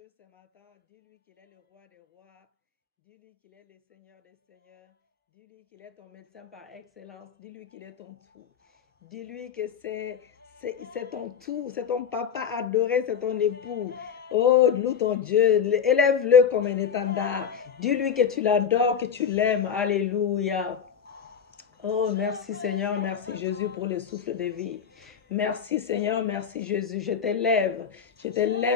Dieu ce matin. Dis-lui qu'il est le roi des rois. Dis-lui qu'il est le Seigneur des seigneurs. Dis-lui qu'il est ton médecin par excellence. Dis-lui qu'il est ton tout. Dis-lui que c'est ton tout. C'est ton papa adoré. C'est ton époux. Oh, loue ton Dieu. Élève-le comme un étendard. Dis-lui que tu l'adores, que tu l'aimes. Alléluia. Oh, merci Seigneur, merci Jésus pour le souffle de vie. Merci Seigneur, merci Jésus. Je t'élève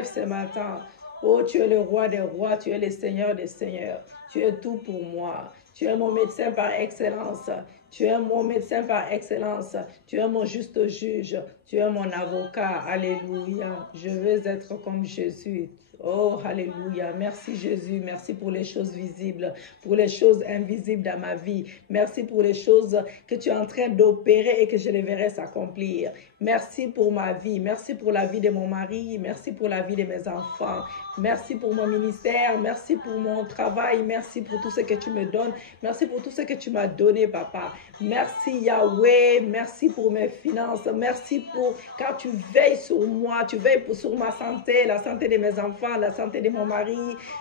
ce matin. Oh, tu es le roi des rois, tu es le Seigneur des seigneurs. Tu es tout pour moi. Tu es mon médecin par excellence. Tu es mon médecin par excellence. Tu es mon juste juge. Tu es mon avocat. Alléluia. Je veux être comme Jésus. Oh, alléluia. Merci Jésus. Merci pour les choses visibles, pour les choses invisibles dans ma vie. Merci pour les choses que tu es en train d'opérer et que je les verrai s'accomplir. Merci pour ma vie. Merci pour la vie de mon mari. Merci pour la vie de mes enfants. Merci pour mon ministère. Merci pour mon travail. Merci pour tout ce que tu me donnes. Merci pour tout ce que tu m'as donné, papa. Merci Yahweh. Merci pour mes finances. Merci pour car tu veilles sur moi. Tu veilles sur ma santé, la santé de mes enfants, la santé de mon mari,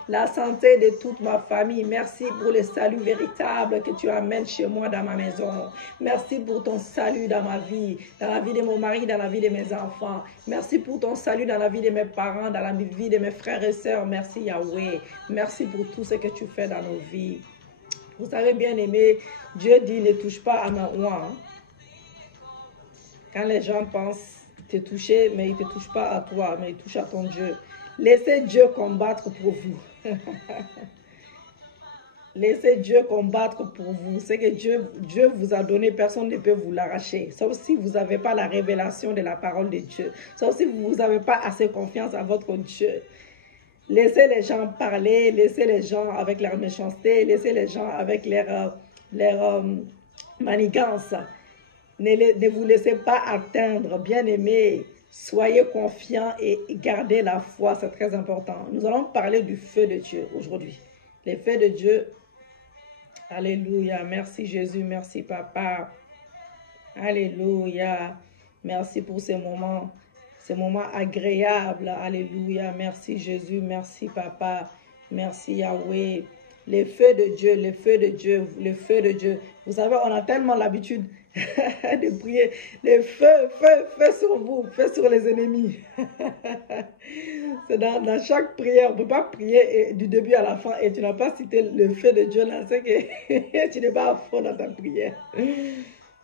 la santé de toute ma famille. Merci pour le salut véritable que tu amènes chez moi dans ma maison. Merci pour ton salut dans ma vie, dans la vie de mon mari, dans la vie de mes enfants. Merci pour ton salut dans la vie de mes parents, dans la vie de mes frères et sœurs. Merci Yahweh. Merci pour tout ce que tu fais dans nos vies. Vous savez, bien aimé, Dieu dit ne touche pas à ma oie. Quand les gens pensent te toucher, mais ils ne te touchent pas à toi, mais ils touchent à ton Dieu. Laissez Dieu combattre pour vous. Laissez Dieu combattre pour vous. C'est que Dieu vous a donné, personne ne peut vous l'arracher. Sauf si vous n'avez pas la révélation de la parole de Dieu. Sauf si vous n'avez pas assez confiance à votre Dieu. Laissez les gens parler, laissez les gens avec leur méchanceté, laissez les gens avec leur manigance. Ne vous laissez pas atteindre, bien-aimés. Soyez confiants et gardez la foi, c'est très important. Nous allons parler du feu de Dieu aujourd'hui. Les feux de Dieu. Alléluia. Merci Jésus, merci Papa. Alléluia. Merci pour ces moments agréables. Alléluia. Merci Jésus, merci Papa. Merci Yahweh. Les feux de Dieu, les feux de Dieu, les feux de Dieu. Vous savez, on a tellement l'habitude de prier. Les feux, feu sur vous, feu sur les ennemis. C'est dans chaque prière, on ne peut pas prier du début à la fin et tu n'as pas cité le feu de Dieu là. C'est que tu n'es pas à fond dans ta prière.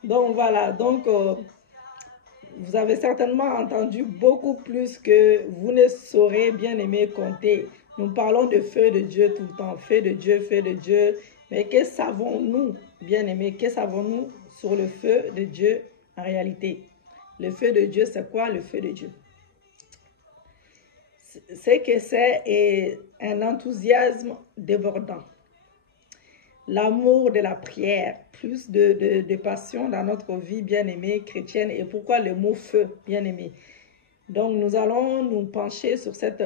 Donc voilà, donc vous avez certainement entendu beaucoup plus que vous ne saurez bien aimer compter. Nous parlons de feu de Dieu tout le temps, feu de Dieu, feu de Dieu. Mais que savons-nous, bien aimés, que savons-nous sur le feu de Dieu en réalité? Le feu de Dieu, c'est quoi le feu de Dieu? C'est que c'est un enthousiasme débordant. L'amour de la prière, plus de passion dans notre vie bien-aimée chrétienne. Et pourquoi le mot feu, bien-aimé? Donc, nous allons nous pencher sur cette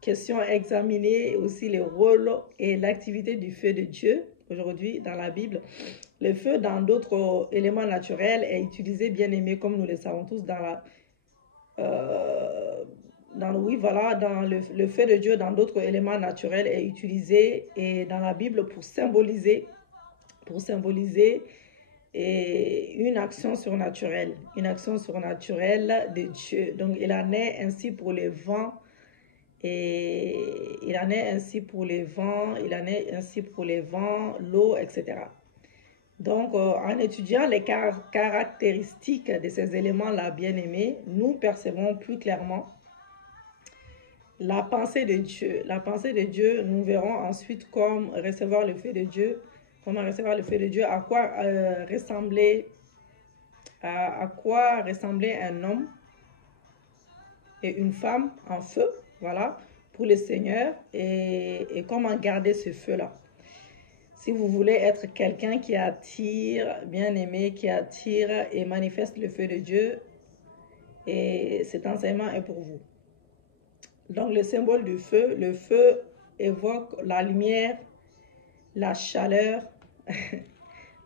question, examiner aussi les rôles et l'activité du feu de Dieu aujourd'hui dans la Bible. Le feu dans d'autres éléments naturels est utilisé, bien-aimé, comme nous le savons tous, dans le feu de Dieu dans d'autres éléments naturels est utilisé et dans la Bible pour symboliser une action surnaturelle de Dieu. Donc il en est ainsi pour les vents et il en est ainsi pour les vents, l'eau, etc. Donc, en étudiant les caractéristiques de ces éléments-là, bien-aimés, nous percevons plus clairement la pensée de Dieu. La pensée de Dieu, nous verrons ensuite comment recevoir le feu de Dieu, à quoi ressembler un homme et une femme en feu, voilà, pour le Seigneur, et comment garder ce feu-là. Si vous voulez être quelqu'un qui attire, bien-aimé, qui attire et manifeste le feu de Dieu, et cet enseignement est pour vous. Donc, le symbole du feu, le feu évoque la lumière, la chaleur,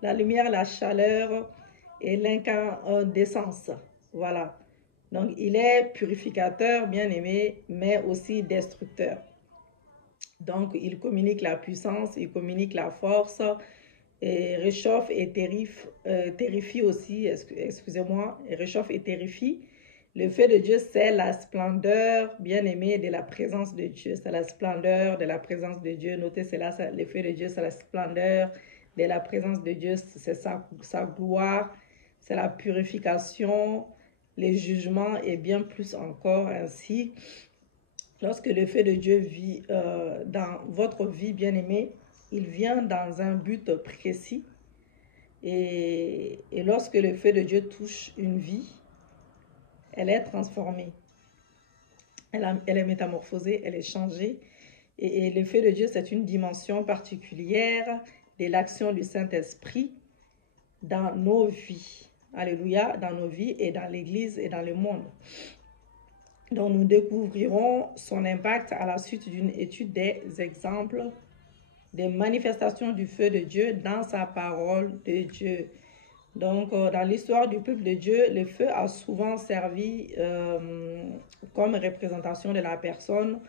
la lumière, la chaleur et l'incandescence. Voilà. Donc, il est purificateur, bien-aimé, mais aussi destructeur. Donc, il communique la puissance, il communique la force, et réchauffe et terrifie aussi, excusez-moi, réchauffe et terrifie. Le feu de Dieu, c'est la splendeur, bien-aimée, de la présence de Dieu. C'est la splendeur de la présence de Dieu. Notez cela, le feu de Dieu, c'est la splendeur de la présence de Dieu. C'est sa gloire, c'est la purification, les jugements et bien plus encore ainsi. Lorsque le feu de Dieu vit dans votre vie, bien-aimée, il vient dans un but précis. Et lorsque le feu de Dieu touche une vie, elle est transformée. Elle est métamorphosée, elle est changée. Et le feu de Dieu, c'est une dimension particulière de l'action du Saint-Esprit dans nos vies. Alléluia, dans nos vies et dans l'Église et dans le monde. Donc, nous découvrirons son impact à la suite d'une étude des exemples, des manifestations du feu de Dieu dans sa parole de Dieu. Donc, dans l'histoire du peuple de Dieu, le feu a souvent servi comme représentation de la personne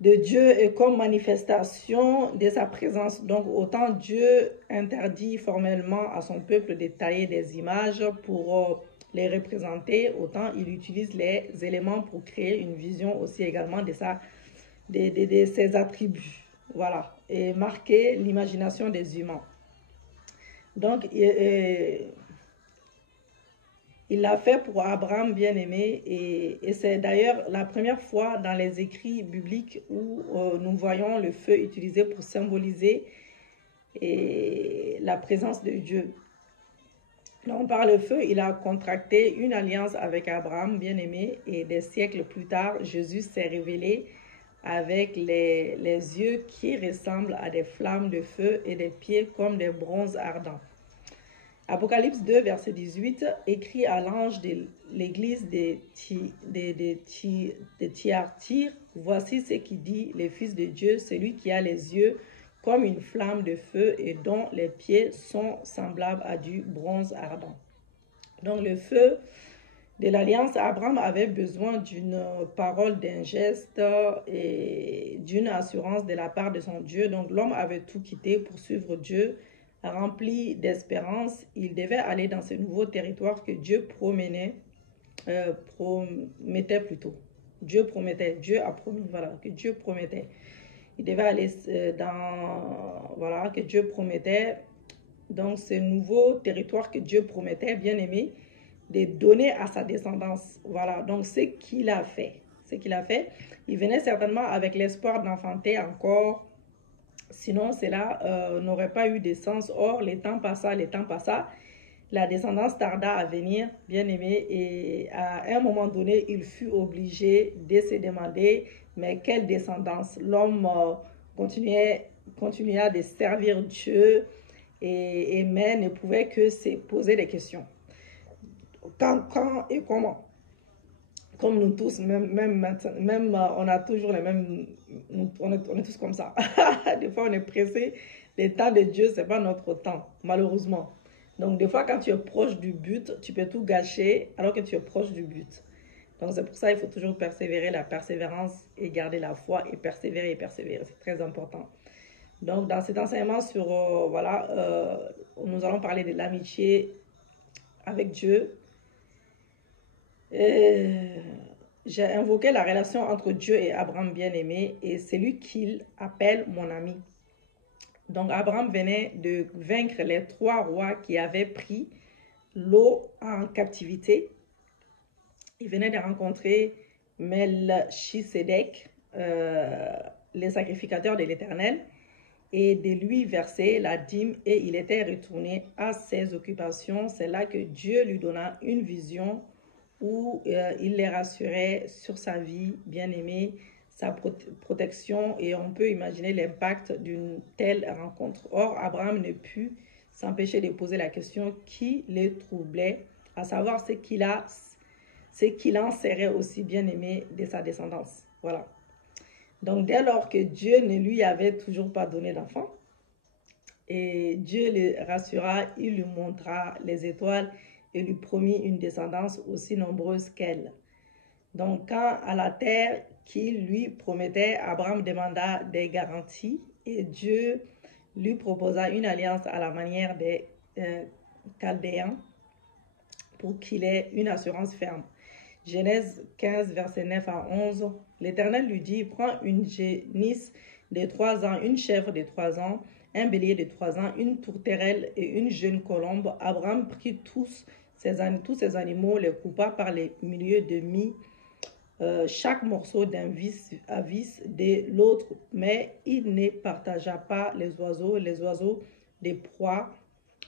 de Dieu et comme manifestation de sa présence. Donc, autant Dieu interdit formellement à son peuple de tailler des images pour les représenter, autant il utilise les éléments pour créer une vision aussi également de ses attributs. Voilà, et marquer l'imagination des humains. Donc, il l'a fait pour Abraham bien-aimé et c'est d'ailleurs la première fois dans les écrits bibliques où nous voyons le feu utilisé pour symboliser la présence de Dieu. Donc, par le feu, il a contracté une alliance avec Abraham bien-aimé et des siècles plus tard, Jésus s'est révélé avec les yeux qui ressemblent à des flammes de feu et des pieds comme des bronzes ardents. Apocalypse 2, verset 18, écrit à l'ange de l'église de Thyatire, voici ce qui dit le Fils de Dieu, celui qui a les yeux comme une flamme de feu et dont les pieds sont semblables à du bronze ardent. Donc le feu de l'alliance, Abraham avait besoin d'une parole, d'un geste et d'une assurance de la part de son Dieu. Donc l'homme avait tout quitté pour suivre Dieu. Rempli d'espérance, il devait aller dans ce nouveau territoire que Dieu promettait plutôt. Dieu a promis, voilà, que Dieu promettait. Il devait aller que Dieu promettait, donc ce nouveau territoire que Dieu promettait, bien aimé, de donner à sa descendance. Voilà, donc ce qu'il a fait. Il venait certainement avec l'espoir d'enfanter encore. Sinon, cela n'aurait pas eu de sens. Or, les temps passa. La descendance tarda à venir, bien aimé, et à un moment donné, il fut obligé de se demander, mais quelle descendance? L'homme continua de servir Dieu, mais ne pouvait que se poser des questions. Quand et comment? Comme nous tous, même on a toujours les mêmes, on est tous comme ça. Des fois, on est pressé. Le temps de Dieu, ce n'est pas notre temps, malheureusement. Donc, des fois, quand tu es proche du but, tu peux tout gâcher alors que tu es proche du but. Donc, c'est pour ça qu'il faut toujours persévérer, la persévérance et garder la foi et persévérer. C'est très important. Donc, dans cet enseignement sur, nous allons parler de l'amitié avec Dieu. J'ai invoqué la relation entre Dieu et Abraham bien-aimé et c'est lui qu'il appelle mon ami. Donc Abraham venait de vaincre les 3 rois qui avaient pris l'eau en captivité. Il venait de rencontrer Melchisedec, les sacrificateurs de l'Éternel, et de lui verser la dîme et il était retourné à ses occupations. C'est là que Dieu lui donna une vision où il les rassurait sur sa vie bien-aimée, sa protection, et on peut imaginer l'impact d'une telle rencontre. Or, Abraham ne put s'empêcher de poser la question qui le troublait, à savoir ce qu'il en serait aussi bien-aimé de sa descendance. Voilà. Donc, dès lors que Dieu ne lui avait toujours pas donné d'enfant, et Dieu le rassura, il lui montra les étoiles et lui promit une descendance aussi nombreuse qu'elle. Donc, quant à la terre qu'il lui promettait, Abraham demanda des garanties et Dieu lui proposa une alliance à la manière des Chaldéens pour qu'il ait une assurance ferme. Genèse 15, versets 9 à 11. L'Éternel lui dit, prends une génisse de 3 ans, une chèvre de 3 ans, un bélier de 3 ans, une tourterelle et une jeune colombe. Abraham prit tous ces animaux, les coupa par les milieux de mi, chaque morceau d'un vis à vis de l'autre, mais il ne partagea pas les oiseaux des proies.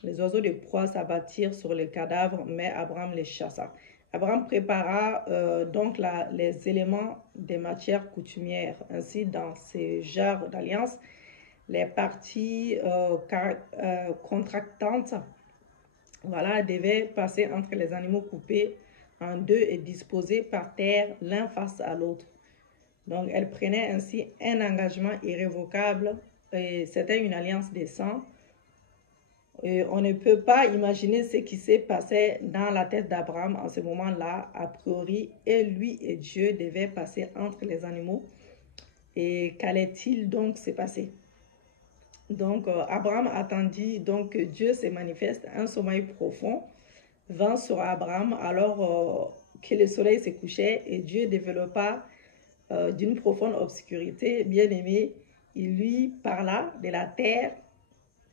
Les oiseaux de proie s'abattirent sur les cadavres, mais Abraham les chassa. Abraham prépara donc les éléments des matières coutumières. Ainsi, dans ces jarres d'alliance, les parties contractantes devaient passer entre les animaux coupés en deux et disposés par terre l'un face à l'autre. Donc, elle prenait ainsi un engagement irrévocable et c'était une alliance des sangs. Et on ne peut pas imaginer ce qui s'est passé dans la tête d'Abraham en ce moment-là. A priori, et lui et Dieu devaient passer entre les animaux. Et qu'allait-il donc se passer? Donc, Abraham attendit donc que Dieu se manifeste. Un sommeil profond vint sur Abraham alors que le soleil se couchait et Dieu développa d'une profonde obscurité. Bien-aimé, il lui parla de la terre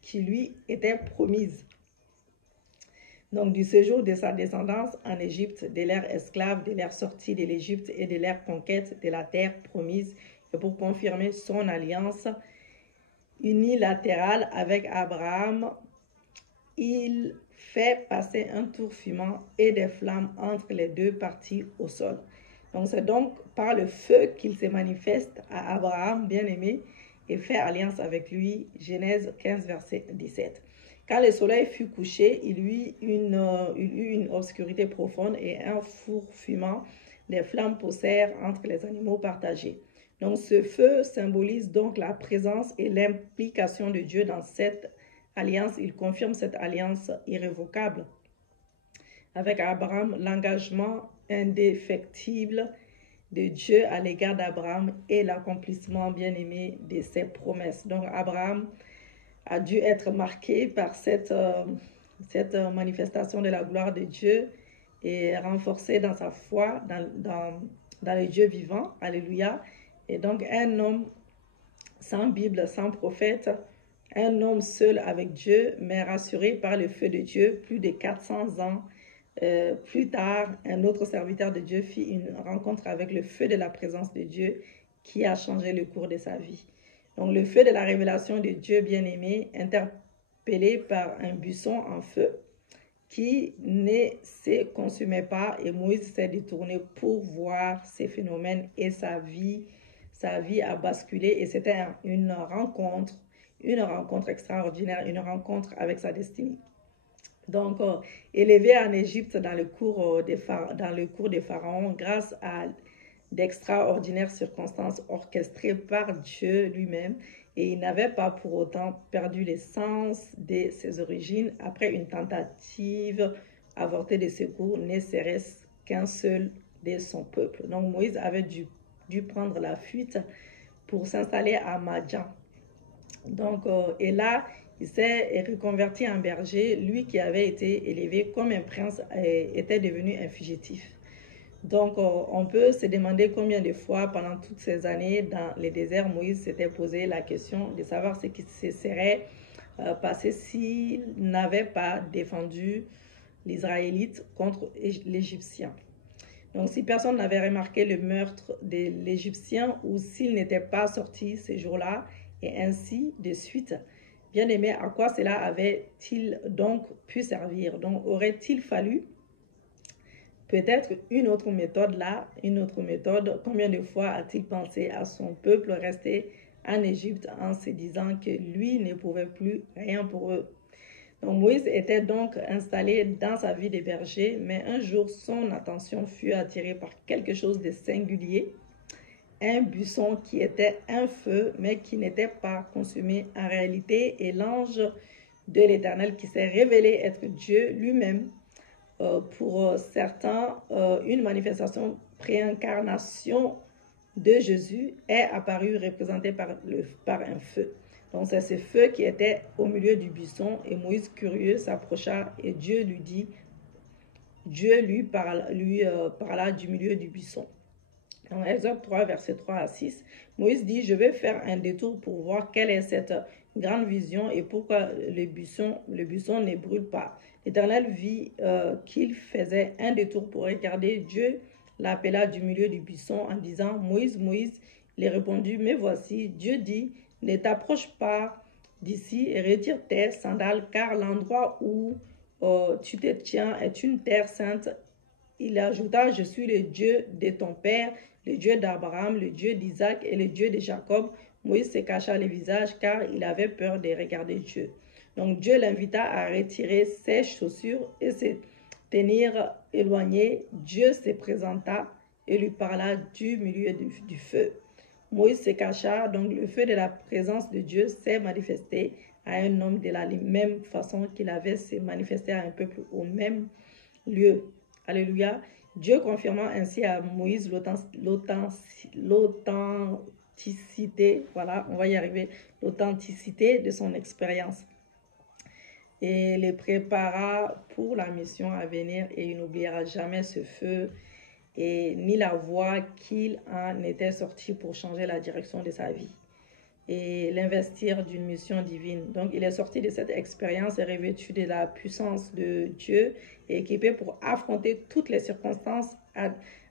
qui lui était promise. Donc, du séjour de sa descendance en Égypte, de l'ère esclave, de l'ère sortie de l'Égypte et de l'ère conquête de la terre promise, et pour confirmer son alliance unilatérale avec Abraham, il fait passer un tour fumant et des flammes entre les deux parties au sol. Donc, c'est donc par le feu qu'il se manifeste à Abraham, bien-aimé, et fait alliance avec lui. Genèse 15, verset 17. Quand le soleil fut couché, il eut une obscurité profonde et un four fumant. Des flammes poussèrent entre les animaux partagés. Donc, ce feu symbolise donc la présence et l'implication de Dieu dans cette alliance. Il confirme cette alliance irrévocable avec Abraham, l'engagement indéfectible de Dieu à l'égard d'Abraham et l'accomplissement bien-aimé de ses promesses. Donc, Abraham a dû être marqué par cette manifestation de la gloire de Dieu et renforcé dans sa foi dans le Dieu vivant. Alléluia. Et donc, un homme sans Bible, sans prophète, un homme seul avec Dieu, mais rassuré par le feu de Dieu, plus de 400 ans plus tard, un autre serviteur de Dieu fit une rencontre avec le feu de la présence de Dieu qui a changé le cours de sa vie. Donc, le feu de la révélation de Dieu bien-aimé, interpellé par un buisson en feu qui ne se consumait pas, et Moïse s'est détourné pour voir ces phénomènes et sa vie a basculé et c'était une rencontre extraordinaire, une rencontre avec sa destinée. Donc, élevé en Égypte dans le cours des pharaons, grâce à d'extraordinaires circonstances orchestrées par Dieu lui-même, et il n'avait pas pour autant perdu l'essence de ses origines. Après une tentative avortée de secours, ne serait-ce qu'un seul de son peuple. Donc, Moïse avait dû prendre la fuite pour s'installer à Madian. Donc, et là, il s'est reconverti en berger. Lui qui avait été élevé comme un prince était devenu un fugitif. Donc, on peut se demander combien de fois pendant toutes ces années dans les déserts, Moïse s'était posé la question de savoir ce qui se serait passé s'il n'avait pas défendu l'Israélite contre l'Égyptien. Donc, si personne n'avait remarqué le meurtre de l'Égyptien ou s'il n'était pas sorti ces jours-là, et ainsi de suite. Bien-aimé, à quoi cela avait-il donc pu servir? Donc, aurait-il fallu peut-être une autre méthode là, une autre méthode? Combien de fois a-t-il pensé à son peuple resté en Égypte en se disant que lui ne pouvait plus rien pour eux? Donc, Moïse était donc installé dans sa vie de berger, mais un jour, son attention fut attirée par quelque chose de singulier, un buisson qui était un feu, mais qui n'était pas consumé en réalité, et l'ange de l'Éternel qui s'est révélé être Dieu lui-même pour certains, une manifestation préincarnation de Jésus est apparue représentée par un feu. Donc c'est ce feu qui était au milieu du buisson et Moïse curieux s'approcha et Dieu lui parla du milieu du buisson. Dans Exode 3, verset 3 à 6, Moïse dit, je vais faire un détour pour voir quelle est cette grande vision et pourquoi le buisson ne brûle pas. L'Éternel vit qu'il faisait un détour pour regarder. Dieu l'appela du milieu du buisson en disant, Moïse, Moïse, il répondit, mais voici, Dieu dit, ne t'approche pas d'ici et retire tes sandales, car l'endroit où tu te tiens est une terre sainte. Il ajouta, je suis le Dieu de ton père, le Dieu d'Abraham, le Dieu d'Isaac et le Dieu de Jacob. Moïse se cacha le visage car il avait peur de regarder Dieu. Donc Dieu l'invita à retirer ses chaussures et se tenir éloigné. Dieu se présenta et lui parla du milieu du feu. Moïse se cacha, donc le feu de la présence de Dieu s'est manifesté à un homme de la même façon qu'il avait se manifesté à un peuple au même lieu. Alléluia. Dieu confirma ainsi à Moïse l'authenticité, voilà, on va y arriver, l'authenticité de son expérience. Et les prépara pour la mission à venir et il n'oubliera jamais ce feu et ni la voie qu'il en était sorti pour changer la direction de sa vie et l'investir d'une mission divine. Donc, il est sorti de cette expérience et revêtu de la puissance de Dieu et équipé pour affronter toutes les circonstances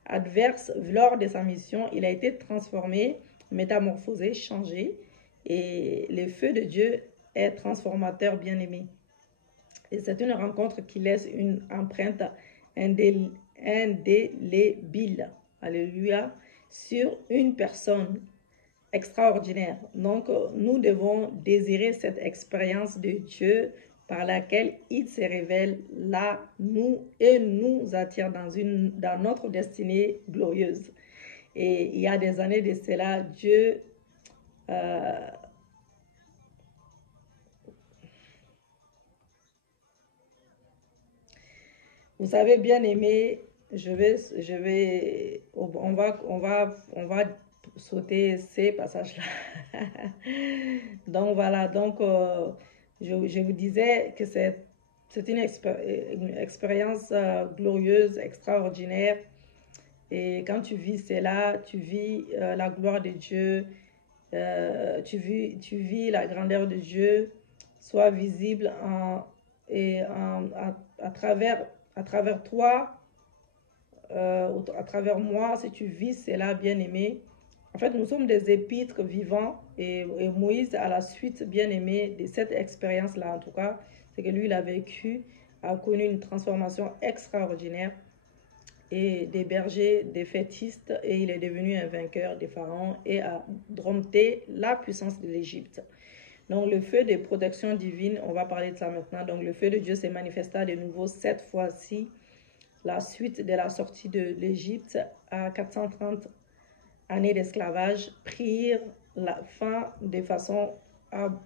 adverses lors de sa mission. Il a été transformé, métamorphosé, changé et le feu de Dieu est transformateur, bien-aimé. Et c'est une rencontre qui laisse une empreinte indélébile, alléluia, sur une personne extraordinaire. Donc, nous devons désirer cette expérience de Dieu par laquelle il se révèle là, nous attire dans notre destinée glorieuse. Et il y a des années de cela, Dieu vous savez, bien aimé, on va sauter ces passages-là. Donc voilà, donc je vous disais que c'est une expérience glorieuse, extraordinaire. Et quand tu vis cela, tu vis la gloire de Dieu, tu vis la grandeur de Dieu, soit visible à travers toi, à travers moi, si tu vis cela, bien-aimé. En fait, nous sommes des épîtres vivants et Moïse, à la suite, bien-aimé, de cette expérience-là, en tout cas, c'est que lui, il a vécu, a connu une transformation extraordinaire et des bergers, des fétistes, et il est devenu un vainqueur des pharaons et a dompté la puissance de l'Égypte. Donc, le feu de protection divine, on va parler de ça maintenant. Donc, le feu de Dieu s'est manifesté de nouveau cette fois-ci, la suite de la sortie de l'Égypte à 430 années d'esclavage, prirent la fin de façon, comment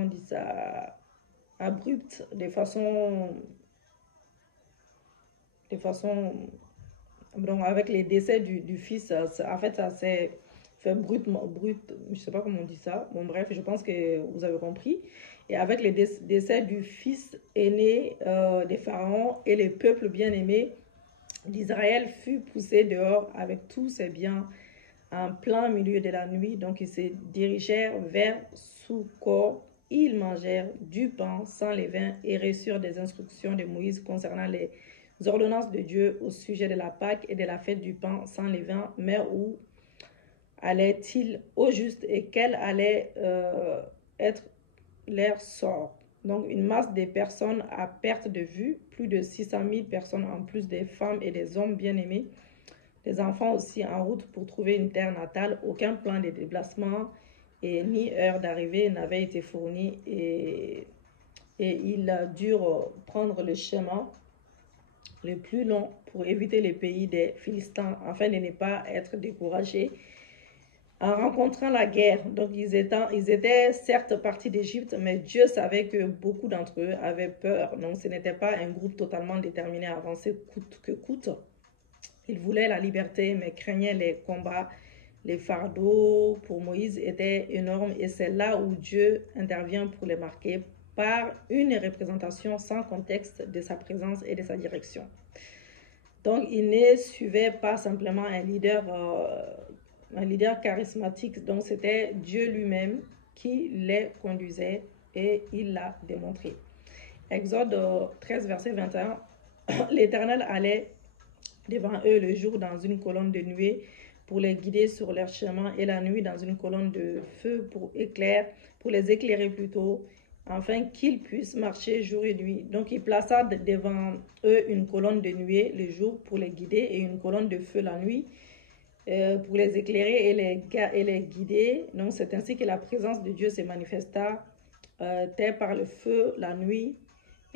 on dit ça, abrupte, de façon, donc avec les décès du fils, en fait, ça s'est fait brut, je sais pas comment on dit ça. Bon, bref, je pense que vous avez compris. Et avec les décès du fils aîné des pharaons et les peuples bien-aimés d'Israël fut poussé dehors avec tous ses biens en plein milieu de la nuit. Donc, ils se dirigèrent vers Soukor. Ils mangèrent du pain sans levain et reçurent des instructions de Moïse concernant les ordonnances de Dieu au sujet de la Pâque et de la fête du pain sans levain, mais où allait-il au juste et quel allait être leur sort. Donc, une masse de personnes à perte de vue, plus de 600 000 personnes en plus des femmes et des hommes bien-aimés, des enfants aussi en route pour trouver une terre natale. Aucun plan de déplacement et ni heure d'arrivée n'avait été fourni et ils durent prendre le chemin le plus long pour éviter les pays des Philistins afin de ne pas être découragés en rencontrant la guerre. Donc, ils étaient certes partis d'Égypte, mais Dieu savait que beaucoup d'entre eux avaient peur. Donc, ce n'était pas un groupe totalement déterminé à avancer coûte que coûte. Ils voulaient la liberté, mais craignaient les combats. Les fardeaux pour Moïse étaient énormes et c'est là où Dieu intervient pour les marquer par une représentation sans contexte de sa présence et de sa direction. Donc, il ne suivait pas simplement un leader charismatique. Donc, c'était Dieu lui-même qui les conduisait et il l'a démontré. Exode 13, verset 21. L'Éternel allait devant eux le jour dans une colonne de nuée pour les guider sur leur chemin et la nuit dans une colonne de feu pour les éclairer plutôt, afin qu'ils puissent marcher jour et nuit. Donc il plaça devant eux une colonne de nuée le jour pour les guider et une colonne de feu la nuit pour les éclairer et les guider. Donc c'est ainsi que la présence de Dieu se manifesta par le feu la nuit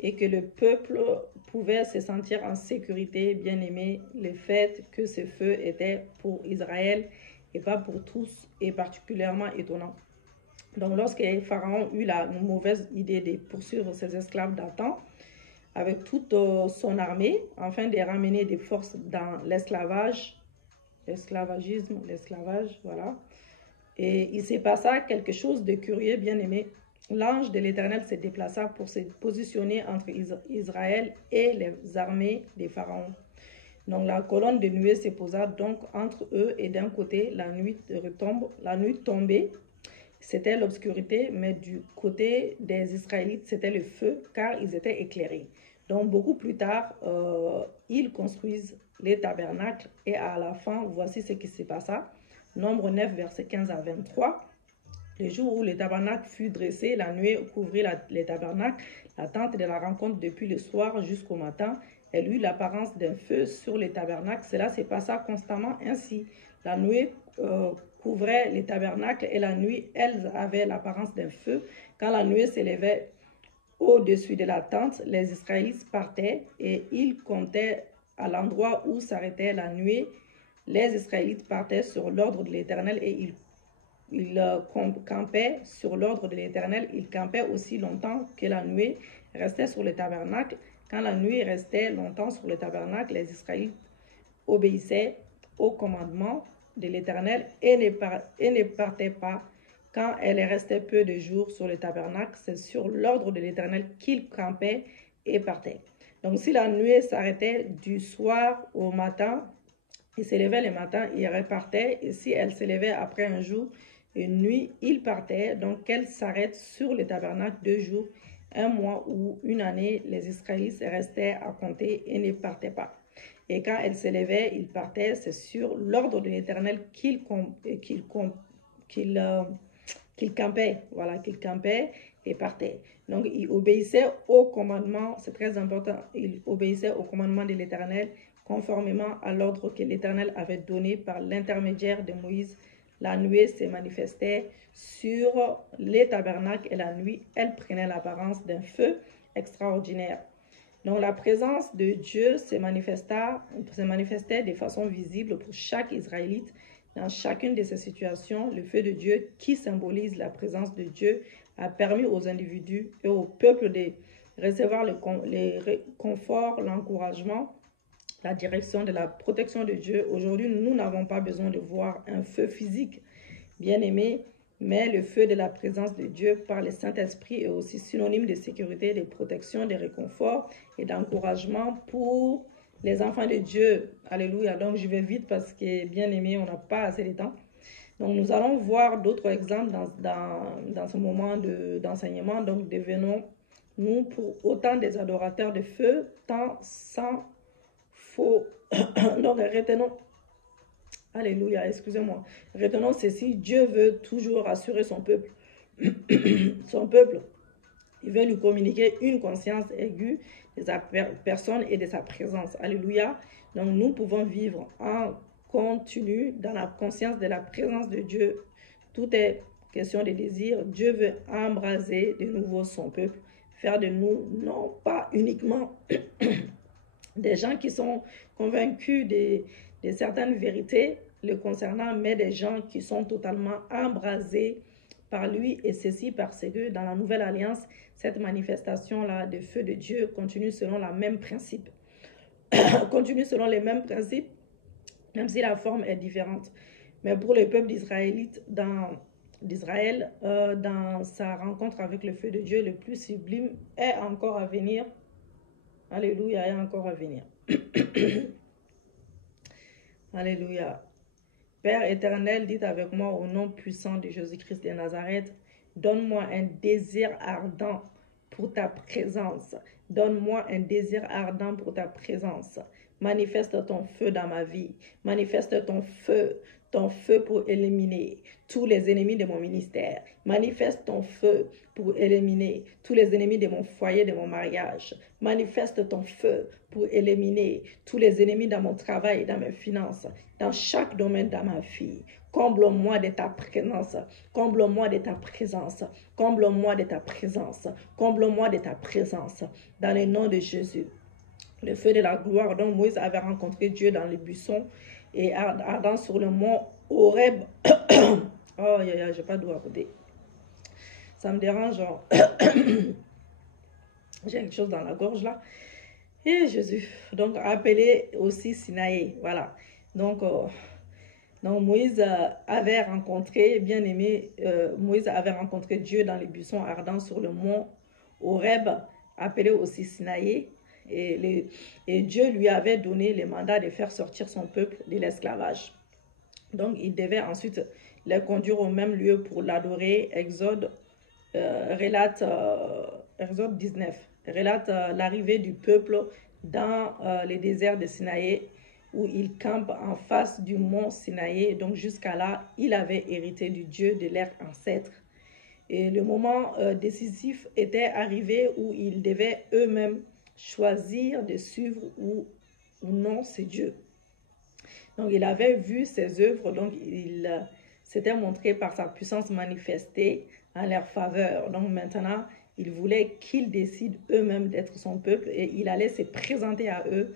et que le peuple pouvait se sentir en sécurité. Bien aimé, le fait que ce feu était pour Israël et pas pour tous est particulièrement étonnant. Donc lorsque Pharaon eut la mauvaise idée de poursuivre ses esclaves d'antan avec toute son armée afin de ramener des forces dans l'esclavage, voilà. Et il s'est passé quelque chose de curieux, bien aimé. L'ange de l'Éternel se déplaça pour se positionner entre Israël et les armées des pharaons. Donc la colonne de nuée se posa donc entre eux et d'un côté la nuit tombait, c'était l'obscurité, mais du côté des Israélites c'était le feu car ils étaient éclairés. Donc beaucoup plus tard, ils construisent les tabernacles et à la fin, voici ce qui se passa. Nombre 9, verset 15 à 23. Le jour où le tabernacle fut dressé, la nuée couvrit les tabernacles, la tente de la rencontre depuis le soir jusqu'au matin. Elle eut l'apparence d'un feu sur les tabernacles. Cela se passa constamment ainsi. La nuée couvrait les tabernacles et la nuit, elles avaient l'apparence d'un feu. Quand la nuée s'élevait au-dessus de la tente, les Israélites partaient et ils comptaient à l'endroit où s'arrêtait la nuée. Les Israélites partaient sur l'ordre de l'Éternel et ils campaient sur l'ordre de l'Éternel. Ils campaient aussi longtemps que la nuée restait sur le tabernacle. Quand la nuée restait longtemps sur le tabernacle, les Israélites obéissaient au commandement de l'Éternel et ne partaient pas. Quand elle restait peu de jours sur le tabernacle, c'est sur l'ordre de l'Éternel qu'ils campaient et partaient. Donc si la nuée s'arrêtait du soir au matin, ils s'élevaient le matin, ils repartaient. Et si elle s'élevait après un jour, une nuit, ils partaient. Donc qu'elle s'arrête sur le tabernacle 2 jours, 1 mois ou une année, les Israélites restaient à compter et ne partaient pas. Et quand elle s'élevait, ils partaient. C'est sur l'ordre de l'Éternel qu'ils campaient. Voilà, qu'ils campaient et partaient. Donc, ils obéissaient au commandement, c'est très important, ils obéissaient au commandement de l'Éternel, conformément à l'ordre que l'Éternel avait donné par l'intermédiaire de Moïse. La nuée se manifestait sur les tabernacles et la nuit, elle prenait l'apparence d'un feu extraordinaire. Donc, la présence de Dieu se manifestait de façon visible pour chaque Israélite. Dans chacune de ces situations, le feu de Dieu, qui symbolise la présence de Dieu, a permis aux individus et au peuple de recevoir le confort, l'encouragement, la direction de la protection de Dieu. Aujourd'hui, nous n'avons pas besoin de voir un feu physique, bien aimé, mais le feu de la présence de Dieu par le Saint-Esprit est aussi synonyme de sécurité, de protection, de réconfort et d'encouragement pour les enfants de Dieu. Alléluia. Donc, je vais vite parce que, bien aimé, on n'a pas assez de temps. Donc, nous allons voir d'autres exemples dans ce moment d'enseignement. Donc, devenons-nous pour autant des adorateurs de feu, tant sans faux. Donc, retenons. Alléluia, excusez-moi. Retenons ceci, Dieu veut toujours rassurer son peuple. Son peuple, il veut lui communiquer une conscience aiguë de sa personne et de sa présence. Alléluia. Donc, nous pouvons vivre en continu dans la conscience de la présence de Dieu. Tout est question de désir. Dieu veut embraser de nouveau son peuple, faire de nous, non pas uniquement des gens qui sont convaincus de certaines vérités, le concernant, mais des gens qui sont totalement embrasés par lui, et ceci parce que dans la nouvelle alliance, cette manifestation-là de feu de Dieu continue selon le même principe. Continue selon les mêmes principes, même si la forme est différente. Mais pour le peuple d'Israël, dans sa rencontre avec le feu de Dieu, le plus sublime est encore à venir. Alléluia, est encore à venir. Alléluia. Père éternel, dites avec moi au nom puissant de Jésus-Christ de Nazareth, donne-moi un désir ardent pour ta présence. Donne-moi un désir ardent pour ta présence. Manifeste ton feu dans ma vie. Manifeste ton feu pour éliminer tous les ennemis de mon ministère. Manifeste ton feu pour éliminer tous les ennemis de mon foyer, de mon mariage. Manifeste ton feu pour éliminer tous les ennemis dans mon travail, dans mes finances, dans chaque domaine de ma vie. Comble-moi de ta présence. Comble-moi de ta présence. Comble-moi de ta présence. Comble-moi de ta présence. Dans le nom de Jésus. Le feu de la gloire dont Moïse avait rencontré Dieu dans les buissons et ardent sur le mont Horeb. Oh, j'ai pas d'eau à côté. Ça me dérange. J'ai quelque chose dans la gorge là. Et Jésus. Donc, appelé aussi Sinaï. Voilà. Donc Moïse avait rencontré, bien aimé, Moïse avait rencontré Dieu dans les buissons ardents sur le mont Horeb, appelé aussi Sinaï. Et Dieu lui avait donné le mandat de faire sortir son peuple de l'esclavage. Donc, il devait ensuite les conduire au même lieu pour l'adorer. Exode 19 relate l'arrivée du peuple dans les déserts de Sinaï, où il campe en face du mont Sinaï. Donc, jusqu'à là, il avait hérité du Dieu de leurs ancêtres. Et le moment décisif était arrivé où ils devaient eux-mêmes choisir de suivre ou non ces dieux. Donc, il avait vu ses œuvres, donc il s'était montré par sa puissance manifestée en leur faveur. Donc, maintenant, il voulait qu'ils décident eux-mêmes d'être son peuple et il allait se présenter à eux.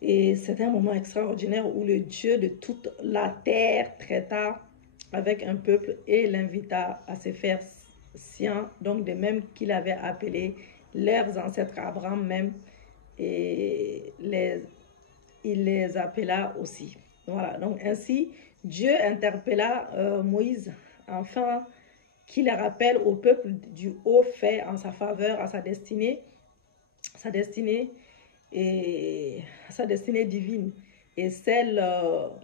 Et c'était un moment extraordinaire où le Dieu de toute la terre traita avec un peuple et l'invita à se faire sien, donc de même qu'il avait appelé leurs ancêtres Abraham même, et il les appela aussi. Voilà, donc ainsi, Dieu interpella Moïse, afin qu'il rappelle au peuple du haut fait en sa faveur, à sa destinée divine, et celle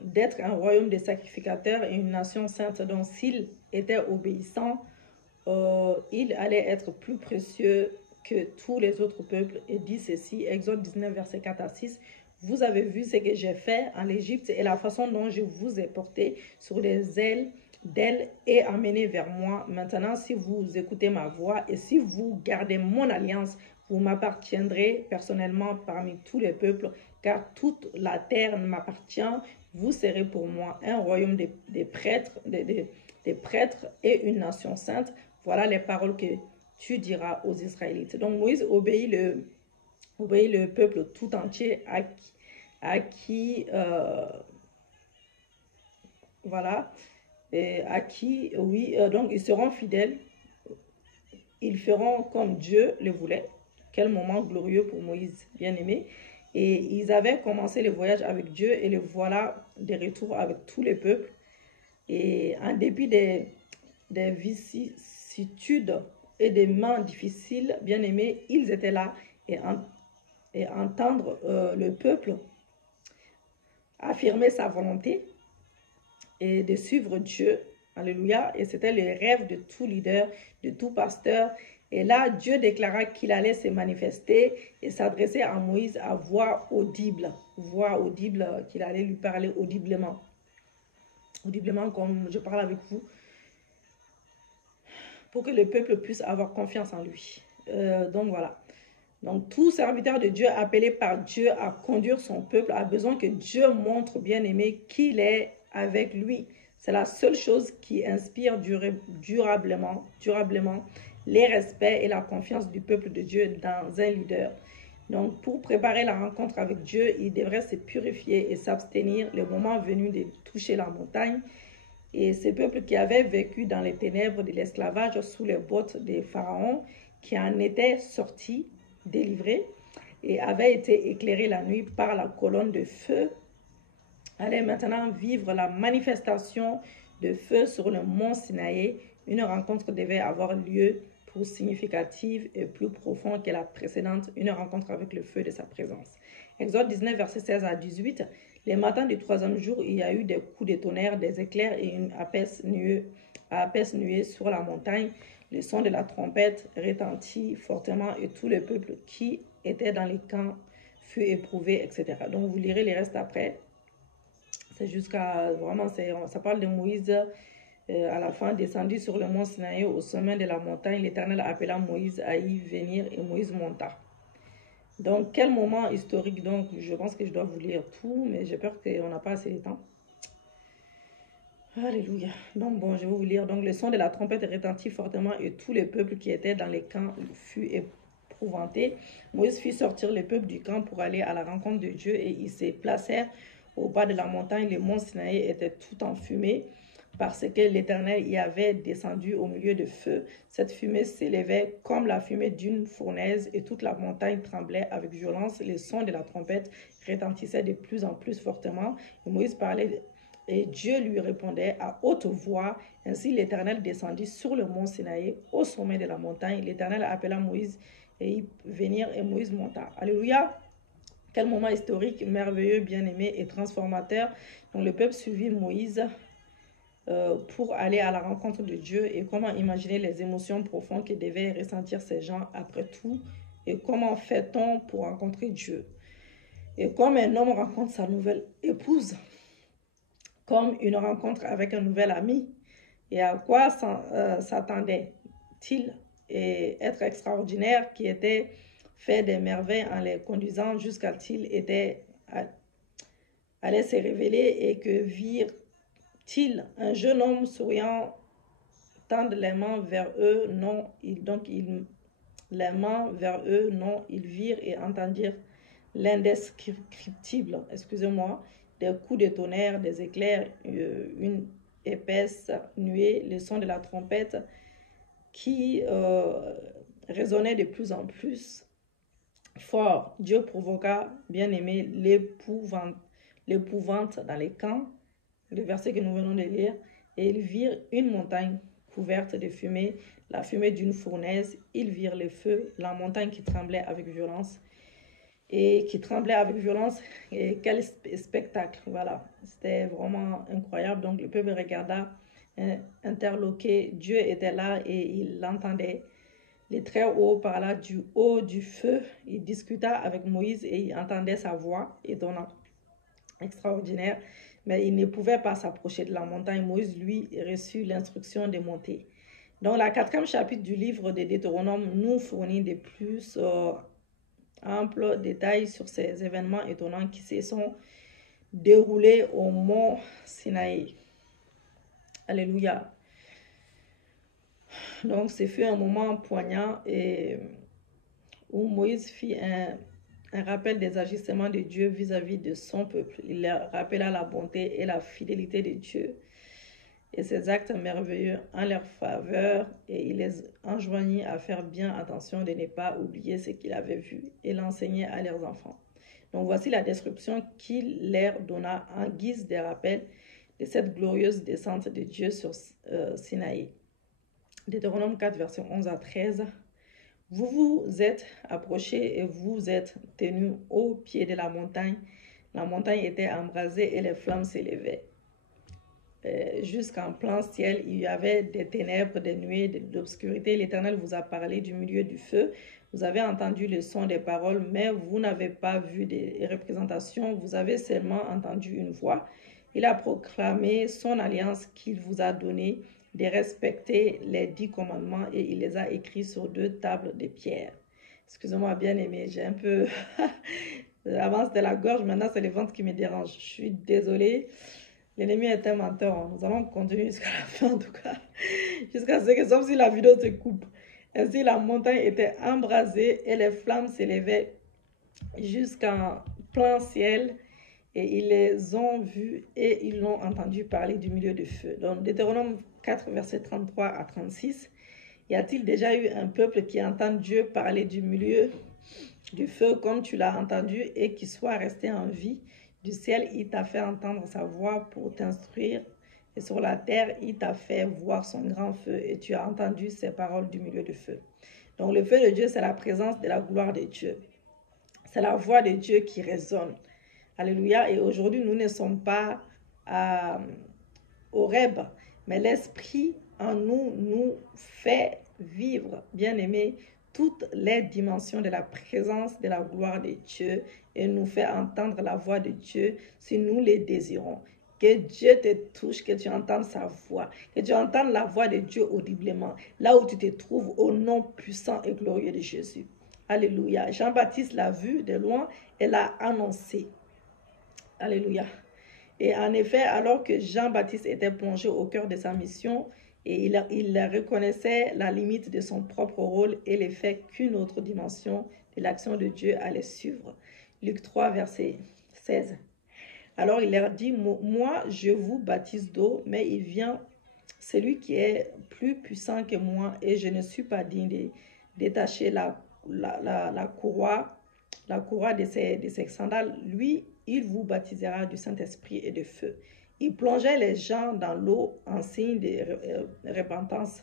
d'être un royaume de sacrificateurs et une nation sainte. Donc s'il était obéissant, il allait être plus précieux que tous les autres peuples. Et dit ceci, Exode 19, versets 4 à 6, « Vous avez vu ce que j'ai fait en Égypte et la façon dont je vous ai porté sur les ailes d'elle et amené vers moi. Maintenant, si vous écoutez ma voix et si vous gardez mon alliance, vous m'appartiendrez personnellement parmi tous les peuples, car toute la terre m'appartient. Vous serez pour moi un royaume des prêtres et une nation sainte. Voilà les paroles que tu diras aux Israélites. » Donc Moïse obéit le peuple tout entier à qui donc ils seront fidèles, ils feront comme Dieu le voulait. Quel moment glorieux pour Moïse, bien-aimé. Et ils avaient commencé le voyage avec Dieu et le voilà de retour avec tous les peuples. Et en dépit des vicissitudes et des mains difficiles, bien-aimés, ils étaient là et entendre le peuple affirmer sa volonté et de suivre Dieu. Alléluia. Et c'était le rêve de tout leader, de tout pasteur. Et là, Dieu déclara qu'il allait se manifester et s'adresser à Moïse à voix audible. Voix audible, qu'il allait lui parler audiblement. Audiblement comme je parle avec vous. Pour que le peuple puisse avoir confiance en lui. Donc voilà. Donc tout serviteur de Dieu appelé par Dieu à conduire son peuple a besoin que Dieu montre, bien aimé, qu'il est avec lui. C'est la seule chose qui inspire durablement les respects et la confiance du peuple de Dieu dans un leader. Donc, pour préparer la rencontre avec Dieu, il devrait se purifier et s'abstenir le moment venu de toucher la montagne. Et ces peuples qui avaient vécu dans les ténèbres de l'esclavage sous les bottes des pharaons, qui en étaient sortis, délivrés, et avaient été éclairés la nuit par la colonne de feu, allaient maintenant vivre la manifestation de feu sur le mont Sinaï. Une rencontre devait avoir lieu plus significative et plus profonde que la précédente, une rencontre avec le feu de sa présence. Exode 19, versets 16 à 18. Les matins du troisième jour, il y a eu des coups de tonnerre, des éclairs et une épaisse nuée sur la montagne. Le son de la trompette retentit fortement et tout le peuple qui était dans les camps fut éprouvé, etc. Donc, vous lirez les restes après. C'est jusqu'à, vraiment, ça parle de Moïse à la fin, descendu sur le mont Sinaï au sommet de la montagne. L'Éternel appela Moïse à y venir et Moïse monta. Donc, quel moment historique, donc, je pense que je dois vous lire tout, mais j'ai peur qu'on n'a pas assez de temps. Alléluia. Donc, bon, je vais vous lire. Donc, le son de la trompette retentit fortement et tout le peuple qui était dans les camps fut épouvanté. Moïse fit sortir le peuple du camp pour aller à la rencontre de Dieu et ils se placèrent au bas de la montagne. Le mont Sinaï était tout en fumée parce que l'Éternel y avait descendu au milieu de feu. Cette fumée s'élevait comme la fumée d'une fournaise et toute la montagne tremblait avec violence. Le son de la trompette retentissait de plus en plus fortement. Et Moïse parlait et Dieu lui répondait à haute voix. Ainsi l'Éternel descendit sur le mont Sinaï au sommet de la montagne. L'Éternel appela Moïse et y venir et Moïse monta. Alléluia. Quel moment historique, merveilleux, bien-aimé et transformateur. Donc le peuple suivit Moïse pour aller à la rencontre de Dieu et comment imaginer les émotions profondes que devaient ressentir ces gens après tout et comment fait-on pour rencontrer Dieu et comme un homme rencontre sa nouvelle épouse, comme une rencontre avec un nouvel ami et à quoi s'attendait-il et être extraordinaire qui était fait des merveilles en les conduisant jusqu'à qu'il allait se révéler et que virent-ils un jeune homme souriant tendre les mains vers eux, non, les mains vers eux, non, ils virent et entendirent l'indescriptible, excusez-moi, des coups de tonnerre, des éclairs, une épaisse nuée, le son de la trompette qui résonnait de plus en plus fort. Dieu provoqua, bien-aimé, l'épouvante dans les camps, le verset que nous venons de lire, et ils virent une montagne couverte de fumée, la fumée d'une fournaise, ils virent le feu, la montagne qui tremblait avec violence, et quel spectacle, voilà, c'était vraiment incroyable. Donc le peuple regarda, interloqué, Dieu était là et il l'entendait. Les très hauts parla du haut du feu, il discuta avec Moïse et il entendait sa voix étonnante, extraordinaire, mais il ne pouvait pas s'approcher de la montagne. Moïse, lui, reçut l'instruction de monter. Donc, la 4e chapitre du livre de Deutéronome nous fournit de plus amples détails sur ces événements étonnants qui se sont déroulés au mont Sinaï. Alléluia. Donc, ce fut un moment poignant et où Moïse fit un rappel des agissements de Dieu vis-à-vis de son peuple. Il leur rappela la bonté et la fidélité de Dieu et ses actes merveilleux en leur faveur et il les enjoignit à faire bien attention de ne pas oublier ce qu'il avait vu et l'enseigner à leurs enfants. Donc voici la description qu'il leur donna en guise de rappel de cette glorieuse descente de Dieu sur Sinaï. Deutéronome 4, verset 11 à 13. Vous vous êtes approchés et vous êtes tenus au pied de la montagne. La montagne était embrasée et les flammes s'élevaient. Jusqu'en plein ciel, il y avait des ténèbres, des nuées, de l'obscurité. L'Éternel vous a parlé du milieu du feu. Vous avez entendu le son des paroles, mais vous n'avez pas vu des représentations. Vous avez seulement entendu une voix. Il a proclamé son alliance qu'il vous a donnée de respecter les 10 commandements et il les a écrits sur 2 tables de pierre. Excusez-moi, bien aimé, j'ai un peu avance de la gorge, maintenant c'est le ventre qui me dérange. Je suis désolée, l'ennemi est un menteur. Nous allons continuer jusqu'à la fin en tout cas, jusqu'à ce que, sauf si la vidéo se coupe. Ainsi la montagne était embrasée et les flammes s'élevaient jusqu'en plein ciel, et ils les ont vus et ils l'ont entendu parler du milieu du feu. Donc, Deutéronome 4, verset 33 à 36. Y a-t-il déjà eu un peuple qui entend Dieu parler du milieu du feu comme tu l'as entendu et qui soit resté en vie? Du ciel, il t'a fait entendre sa voix pour t'instruire, et sur la terre, il t'a fait voir son grand feu, et tu as entendu ses paroles du milieu du feu. Donc, le feu de Dieu, c'est la présence de la gloire de Dieu. C'est la voix de Dieu qui résonne. Alléluia. Et aujourd'hui, nous ne sommes pas au rêve, mais l'Esprit en nous nous fait vivre, bien-aimés, toutes les dimensions de la présence de la gloire de Dieu, et nous fait entendre la voix de Dieu si nous les désirons. Que Dieu te touche, que tu entendes sa voix, que tu entendes la voix de Dieu audiblement, là où tu te trouves, au nom puissant et glorieux de Jésus. Alléluia. Jean-Baptiste l'a vu de loin et l'a annoncé. Alléluia. Et en effet, alors que Jean-Baptiste était plongé au cœur de sa mission, et il reconnaissait la limite de son propre rôle et le fait qu'une autre dimension de l'action de Dieu allait suivre. Luc 3, verset 16. Alors il leur dit, moi je vous baptise d'eau, mais il vient celui qui est plus puissant que moi, et je ne suis pas digne de détacher la courroie de ses sandales. Lui, il vous baptisera du Saint-Esprit et de feu. Il plongeait les gens dans l'eau en signe de repentance,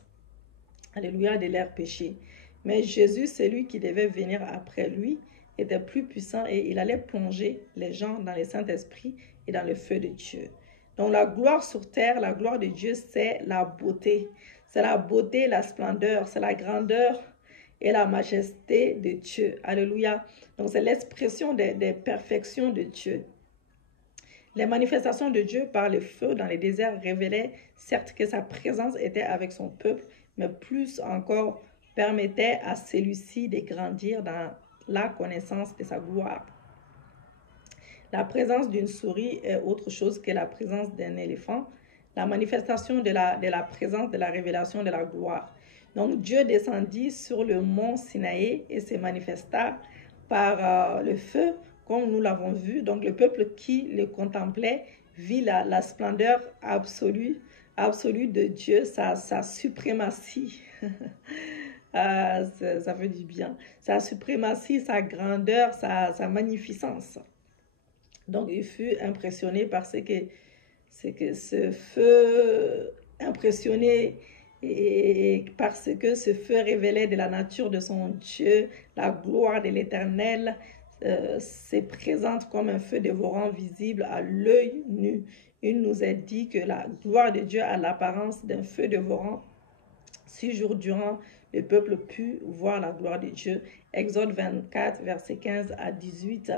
alléluia, de leurs péchés. Mais Jésus, celui qui devait venir après lui, était plus puissant, et il allait plonger les gens dans le Saint-Esprit et dans le feu de Dieu. Donc la gloire sur terre, la gloire de Dieu, c'est la beauté. C'est la beauté, la splendeur, c'est la grandeur et la majesté de Dieu. Alléluia. Donc c'est l'expression des perfections de Dieu. Les manifestations de Dieu par le feu dans les déserts révélaient certes que sa présence était avec son peuple, mais plus encore permettait à celui-ci de grandir dans la connaissance de sa gloire. La présence d'une souris est autre chose que la présence d'un éléphant. La manifestation de la présence, de la révélation de la gloire. Donc Dieu descendit sur le mont Sinaï et se manifesta par le feu, comme nous l'avons vu. Donc le peuple qui le contemplait vit la splendeur absolue de Dieu, sa suprématie. Ah, ça fait du bien. Sa suprématie, sa grandeur, sa magnificence. Donc il fut impressionné par ce feu impressionné, et parce que ce feu révélait de la nature de son Dieu, la gloire de l'Éternel se présente comme un feu dévorant visible à l'œil nu. Il nous est dit que la gloire de Dieu a l'apparence d'un feu dévorant. 6 jours durant, le peuple put voir la gloire de Dieu. Exode 24, verset 15 à 18.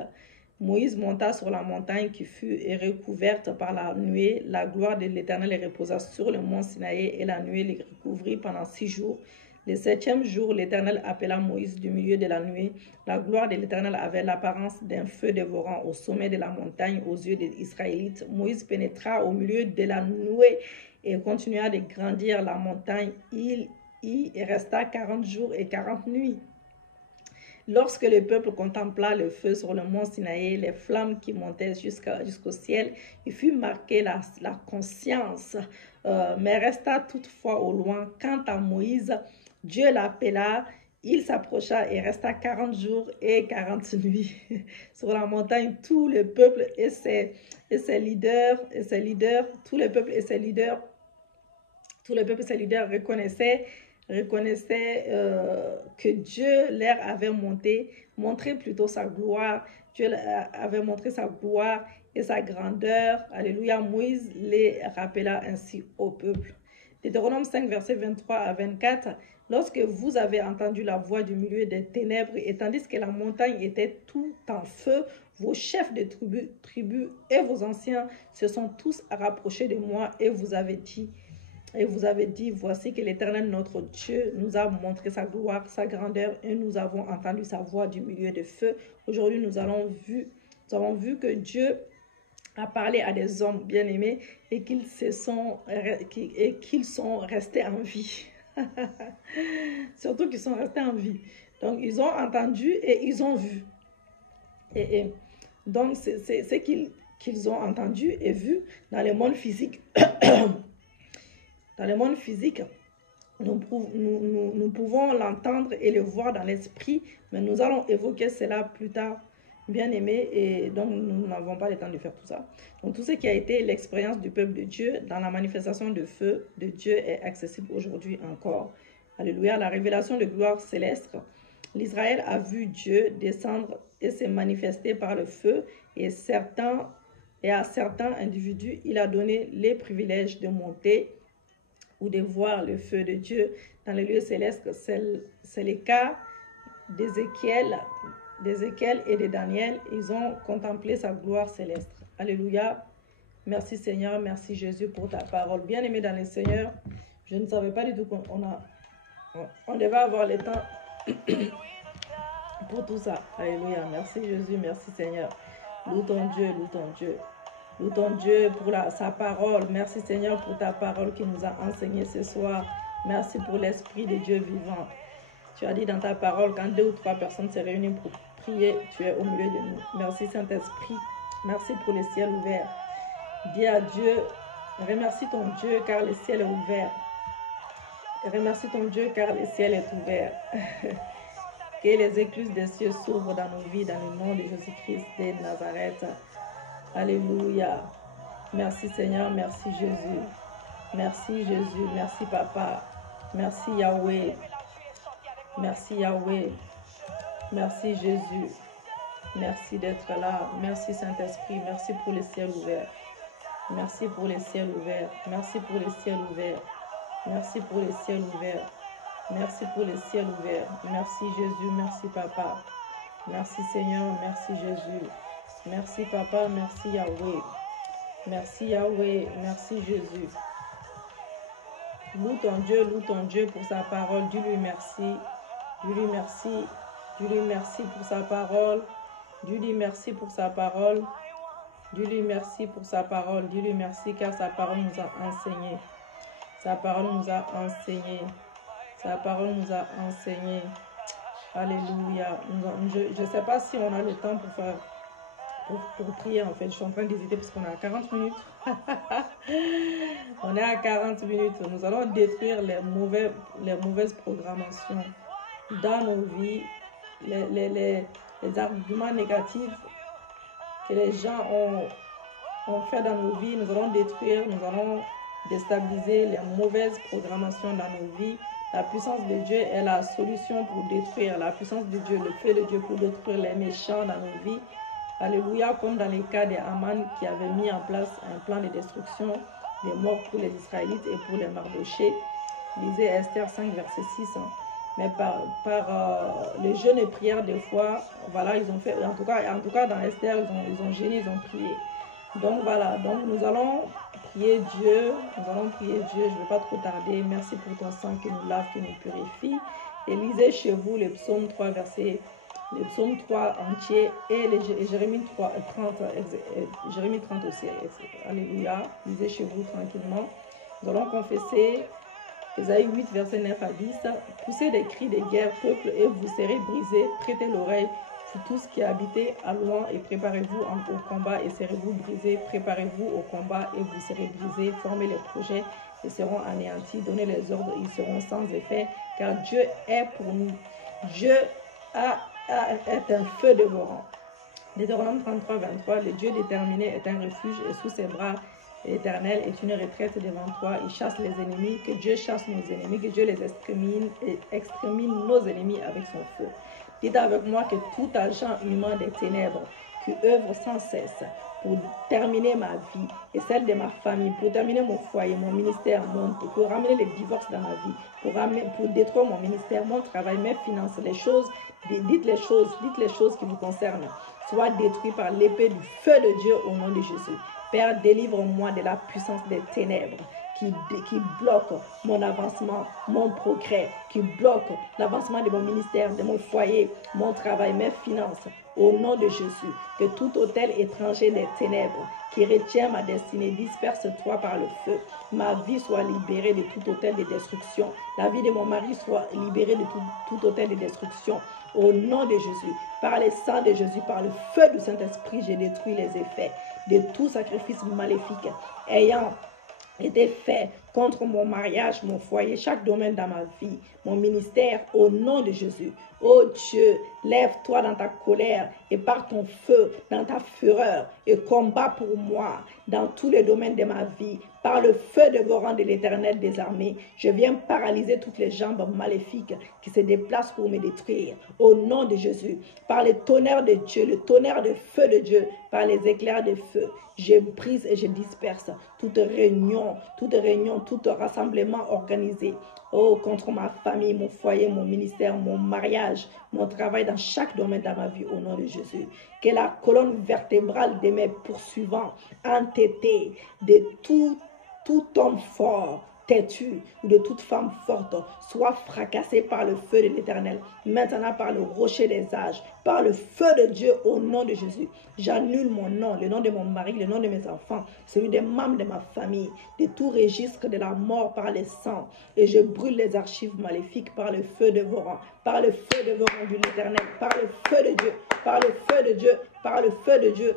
Moïse monta sur la montagne qui fut recouverte par la nuée. La gloire de l'Éternel reposa sur le mont Sinaï, et la nuée les recouvrit pendant 6 jours. Le 7e jour, l'Éternel appela Moïse du milieu de la nuée. La gloire de l'Éternel avait l'apparence d'un feu dévorant au sommet de la montagne aux yeux des Israélites. Moïse pénétra au milieu de la nuée et continua de grandir la montagne. Il y resta 40 jours et 40 nuits. Lorsque le peuple contempla le feu sur le mont Sinaï, les flammes qui montaient jusqu'au ciel, il fut marqué la conscience, mais resta toutefois au loin. Quant à Moïse, Dieu l'appela, il s'approcha et resta 40 jours et 40 nuits sur la montagne. Tout le peuple et ses leaders, tout le peuple et ses leaders reconnaissaient que Dieu leur avait montré plutôt sa gloire. Dieu avait montré sa gloire et sa grandeur. Alléluia. Moïse les rappela ainsi au peuple. Deutéronome 5, versets 23 à 24. Lorsque vous avez entendu la voix du milieu des ténèbres, et tandis que la montagne était tout en feu, vos chefs de tribus et vos anciens se sont tous rapprochés de moi, et vous avez dit, voici que l'Éternel notre Dieu nous a montré sa gloire, sa grandeur, et nous avons entendu sa voix du milieu de feu. Aujourd'hui, nous avons vu que Dieu a parlé à des hommes bien-aimés et qu'ils sont restés en vie. Surtout qu'ils sont restés en vie. Donc, ils ont entendu et ils ont vu. Et donc, c'est ce qu'ils ont entendu et vu dans le monde physique. Dans le monde physique, nous pouvons l'entendre et le voir dans l'esprit, mais nous allons évoquer cela plus tard, bien aimé, et donc nous n'avons pas le temps de faire tout ça. Donc tout ce qui a été l'expérience du peuple de Dieu dans la manifestation de feu de Dieu est accessible aujourd'hui encore. Alléluia, la révélation de gloire céleste. L'Israël a vu Dieu descendre et se manifester par le feu, et à certains individus, il a donné les privilèges de monter ou de voir le feu de Dieu dans les lieux célestes. C'est le cas d'Ézéchiel et de Daniel. Ils ont contemplé sa gloire céleste. Alléluia. Merci Seigneur, merci Jésus pour ta parole. Bien-aimé dans le Seigneur, je ne savais pas du tout qu'on devait avoir le temps pour tout ça. Alléluia. Merci Jésus, merci Seigneur. Loue ton Dieu, loue ton Dieu. Loue ton Dieu pour sa parole. Merci Seigneur pour ta parole qui nous a enseigné ce soir. Merci pour l'Esprit de Dieu vivant. Tu as dit dans ta parole, quand 2 ou 3 personnes se réunissent pour prier, tu es au milieu de nous. Merci Saint-Esprit. Merci pour le ciel ouvert. Dis à Dieu, remercie ton Dieu car le ciel est ouvert. Remercie ton Dieu car le ciel est ouvert. Que les écluses des cieux s'ouvrent dans nos vies, dans le nom de Jésus-Christ de Nazareth. Alléluia. Merci Seigneur, merci Jésus. Merci Jésus, merci Papa. Merci Yahweh. Merci Yahweh. Merci Jésus. Merci d'être là. Merci Saint-Esprit. Merci pour le ciel ouvert. Merci pour le ciel ouvert. Merci pour le ciel ouvert. Merci pour le ciel ouvert. Merci pour le ciel ouvert. Merci Jésus. Merci Papa. Merci Seigneur. Merci Jésus. Merci Papa. Merci Yahweh. Merci Yahweh. Merci Jésus. Loue ton Dieu pour sa parole. Dis-lui merci. Dis-lui merci. Dis-lui merci pour sa parole. Dis-lui merci pour sa parole. Dis-lui merci pour sa parole. Dis-lui merci car sa parole nous a enseigné. Sa parole nous a enseigné. Sa parole nous a enseigné. Alléluia. Je ne sais pas si on a le temps pour faire pour prier en fait. Je suis en train d'hésiter parce qu'on est à 40 minutes. On est à 40 minutes. Nous allons détruire les mauvaises programmations dans nos vies. Les arguments négatifs que les gens ont fait dans nos vies, nous allons détruire, nous allons déstabiliser les mauvaises programmations dans nos vies. La puissance de Dieu est la solution pour détruire. La puissance de Dieu, le feu de Dieu pour détruire les méchants dans nos vies. Alléluia, comme dans les cas d'Aman qui avait mis en place un plan de destruction des morts pour les Israélites et pour les Mardochés. Lisez Esther 5, verset 6. Mais par le jeûne et prière des fois, voilà, ils ont fait, en tout cas dans Esther, ils ont gêné, ils ont prié. Donc voilà, donc nous allons prier Dieu, je ne vais pas trop tarder. Merci pour ton sang qui nous lave, qui nous purifie. Et lisez chez vous le psaume 3, verset, le psaume 3 entier et Jérémie 30 aussi. Alléluia, lisez chez vous tranquillement. Nous allons confesser Ésaïe 8, verset 9 à 10. Poussez des cris de guerre, peuple, et vous serez brisés. Prêtez l'oreille, vous tous qui habitez à loin, et préparez-vous au combat, et serez-vous brisés. Préparez-vous au combat, et vous serez brisés. Formez les projets, et seront anéantis. Donnez les ordres, ils seront sans effet, car Dieu est pour nous. Dieu est un feu dévorant. Deutéronome 33, 23. Le Dieu déterminé est un refuge, et sous ses bras, l'Éternel est une retraite devant toi. Il chasse les ennemis. Que Dieu chasse nos ennemis. Que Dieu les extermine nos ennemis avec son feu. Dites avec moi que tout agent humain des ténèbres qui œuvre sans cesse pour terminer ma vie et celle de ma famille, pour terminer mon foyer, mon ministère, pour ramener les divorces dans ma vie, pour détruire mon ministère, mon travail, mes finances, les choses, dites les choses qui vous concernent, soient détruites par l'épée du feu de Dieu au nom de Jésus. Père, délivre-moi de la puissance des ténèbres qui bloque mon avancement, mon progrès, qui bloque l'avancement de mon ministère, de mon foyer, mon travail, mes finances. Au nom de Jésus, que tout autel étranger des ténèbres qui retient ma destinée, disperse-toi par le feu. Ma vie soit libérée de tout autel de destruction. La vie de mon mari soit libérée de tout autel de destruction. Au nom de Jésus, par le sang de Jésus, par le feu du Saint-Esprit, je détruis les effets de tout sacrifice maléfique ayant été fait contre mon mariage, mon foyer, chaque domaine dans ma vie, mon ministère, au nom de Jésus. Oh Dieu, lève-toi dans ta colère et par ton feu, dans ta fureur, et combat pour moi dans tous les domaines de ma vie. Par le feu dévorant de l'Éternel des armées, je viens paralyser toutes les jambes maléfiques qui se déplacent pour me détruire. Au nom de Jésus, par le tonnerre de Dieu, le tonnerre de feu de Dieu, par les éclairs de feu, je brise et je disperse toute réunion, tout rassemblement organisé. Oh, contre ma famille, mon foyer, mon ministère, mon mariage, mon travail dans chaque domaine de ma vie, au nom de Jésus. Que la colonne vertébrale de mes poursuivants, entêtés, de tout homme fort, têtu ou de toute femme forte, soit fracassée par le feu de l'Éternel, maintenant par le rocher des âges, par le feu de Dieu, au nom de Jésus. J'annule mon nom, le nom de mon mari, le nom de mes enfants, celui des membres de ma famille, de tout registre de la mort par le sang, et je brûle les archives maléfiques par le feu dévorant, par le feu dévorant de l'Éternel, par le feu de Dieu, par le feu de Dieu, par le feu de Dieu.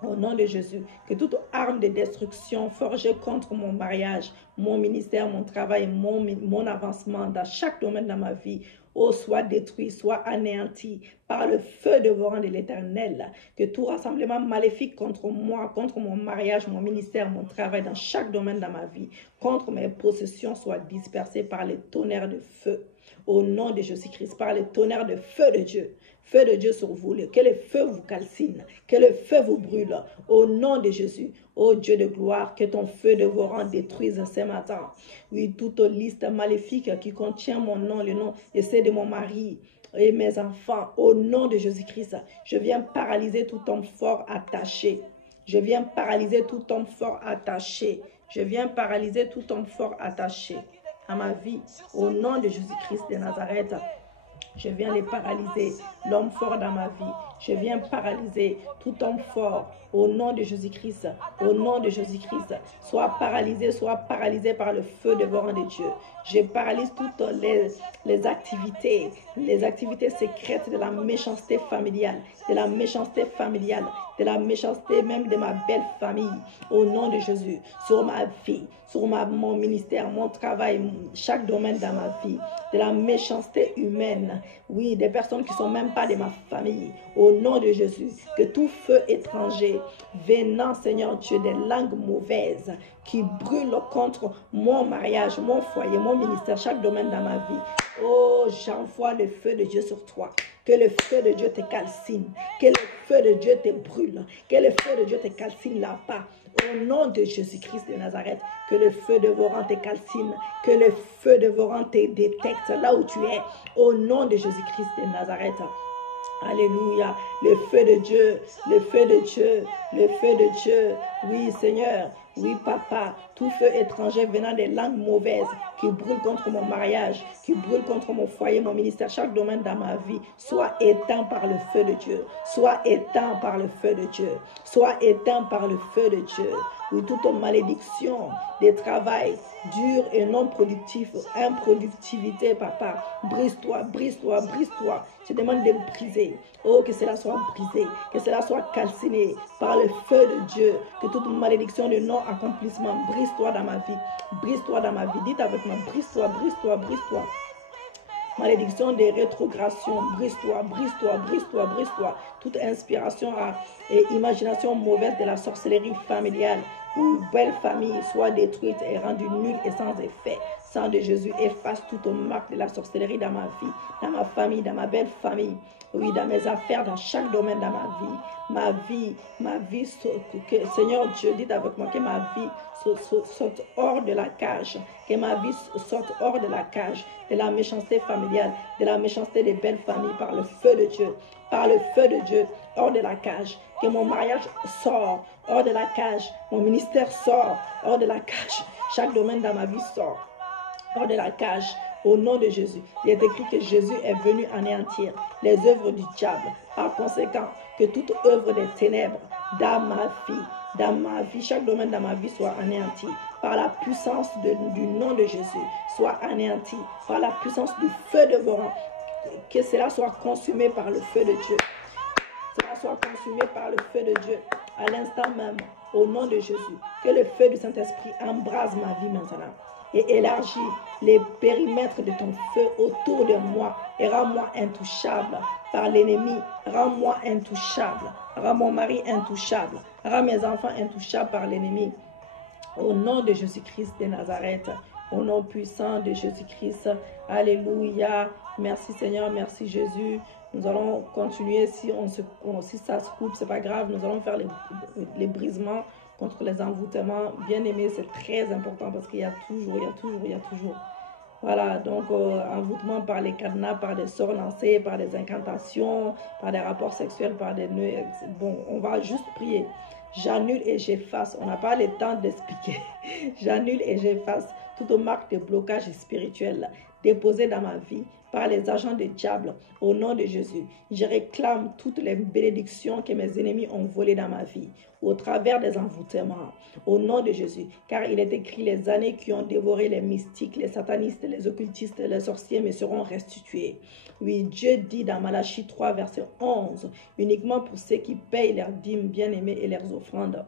Au nom de Jésus, que toute arme de destruction forgée contre mon mariage, mon ministère, mon travail, mon avancement dans chaque domaine de ma vie, soit détruit, soit anéanti par le feu dévorant de l'Éternel. Que tout rassemblement maléfique contre moi, contre mon mariage, mon ministère, mon travail dans chaque domaine de ma vie, contre mes possessions, soit dispersé par les tonnerres de feu. Au nom de Jésus-Christ, par les tonnerres de feu de Dieu. Feu de Dieu sur vous, que le feu vous calcine, que le feu vous brûle, au nom de Jésus. Ô Dieu de gloire, que ton feu dévorant détruise ce matin. Oui, toute liste maléfique qui contient mon nom, le nom et ceux de mon mari et mes enfants, au nom de Jésus-Christ, je viens paralyser tout homme fort attaché. Je viens paralyser tout homme fort attaché. Je viens paralyser tout homme fort attaché à ma vie, au nom de Jésus-Christ de Nazareth. Je viens les paralyser, l'homme fort dans ma vie. Je viens paralyser tout homme fort au nom de Jésus-Christ. Au nom de Jésus-Christ. Soit paralysé par le feu dévorant de Dieu. Je paralyse toutes les activités secrètes de la méchanceté familiale, de la méchanceté même de ma belle famille. Au nom de Jésus, sur ma vie, sur mon ministère, mon travail, chaque domaine dans ma vie, de la méchanceté humaine, oui, des personnes qui ne sont même pas de ma famille, au nom de Jésus, que tout feu étranger venant, Seigneur Dieu, des langues mauvaises qui brûlent contre mon mariage, mon foyer, mon ministère, chaque domaine dans ma vie. Oh, j'envoie le feu de Dieu sur toi. Que le feu de Dieu te calcine. Que le feu de Dieu te brûle. Que le feu de Dieu te calcine là-bas. Au nom de Jésus-Christ de Nazareth, que le feu dévorant te calcine. Que le feu dévorant te détecte là où tu es. Au nom de Jésus-Christ de Nazareth. Alléluia. Le feu de Dieu, le feu de Dieu, le feu de Dieu. Oui, Seigneur. Oui, Papa, tout feu étranger venant des langues mauvaises qui brûlent contre mon mariage, qui brûlent contre mon foyer, mon ministère, chaque domaine dans ma vie, soit éteint par le feu de Dieu. Soit éteint par le feu de Dieu. Soit éteint par le feu de Dieu. Oui, toute malédiction des travails dur et non productif, improductivité, Papa, brise-toi, brise-toi, brise-toi. Je demande de briser. Oh, que cela soit brisé, que cela soit calciné par le feu de Dieu, que toute malédiction de non-accomplissement, brise-toi dans ma vie, brise-toi dans ma vie. Dites avec moi, brise-toi, brise-toi, brise-toi. Malédiction des rétrogrations, brise-toi, brise-toi, brise-toi, brise-toi. Toute inspiration et imagination mauvaise de la sorcellerie familiale, une belle famille soit détruite et rendue nulle et sans effet. Sang de Jésus, efface toute marque de la sorcellerie dans ma vie, dans ma famille, dans ma belle famille. Oui, dans mes affaires, dans chaque domaine dans ma vie, Seigneur Dieu, dites avec moi que ma vie sorte hors de la cage, que ma vie sorte hors de la cage, de la méchanceté familiale, de la méchanceté des belles familles, par le feu de Dieu, hors de la cage, que mon mariage sort hors de la cage, mon ministère sort hors de la cage, chaque domaine dans ma vie sort hors de la cage. Au nom de Jésus, il est écrit que Jésus est venu anéantir les œuvres du diable. Par conséquent, que toute œuvre des ténèbres dans ma vie, chaque domaine dans ma vie soit anéanti. Par la puissance du nom de Jésus, soit anéanti. Par la puissance du feu dévorant, Que cela soit consumé par le feu de Dieu. Cela soit consumé par le feu de Dieu à l'instant même, au nom de Jésus. Que le feu du Saint-Esprit embrase ma vie maintenant et élargit les périmètres de ton feu autour de moi et rends-moi intouchable par l'ennemi. Rends-moi intouchable. Rends mon mari intouchable. Rends mes enfants intouchables par l'ennemi. Au nom de Jésus-Christ de Nazareth, au nom puissant de Jésus-Christ. Alléluia. Merci Seigneur, merci Jésus. Nous allons continuer. Si ça se coupe, c'est pas grave. Nous allons faire les brisements contre les envoûtements. Bien aimé, c'est très important parce qu'il y a toujours. Voilà, donc envoûtement par les cadenas, par des sorts lancés, par des incantations, par des rapports sexuels, par des nœuds. Bon, on va juste prier. J'annule et j'efface. On n'a pas le temps d'expliquer. J'annule et j'efface toute marque de blocage spirituel déposée dans ma vie par les agents du diable au nom de Jésus. Je réclame toutes les bénédictions que mes ennemis ont volées dans ma vie au travers des envoûtements au nom de Jésus. Car il est écrit, les années qui ont dévoré les mystiques, les satanistes, les occultistes, les sorciers me seront restituées. Oui, Dieu dit dans Malachie 3, verset 11, uniquement pour ceux qui payent leurs dîmes bien-aimées et leurs offrandes.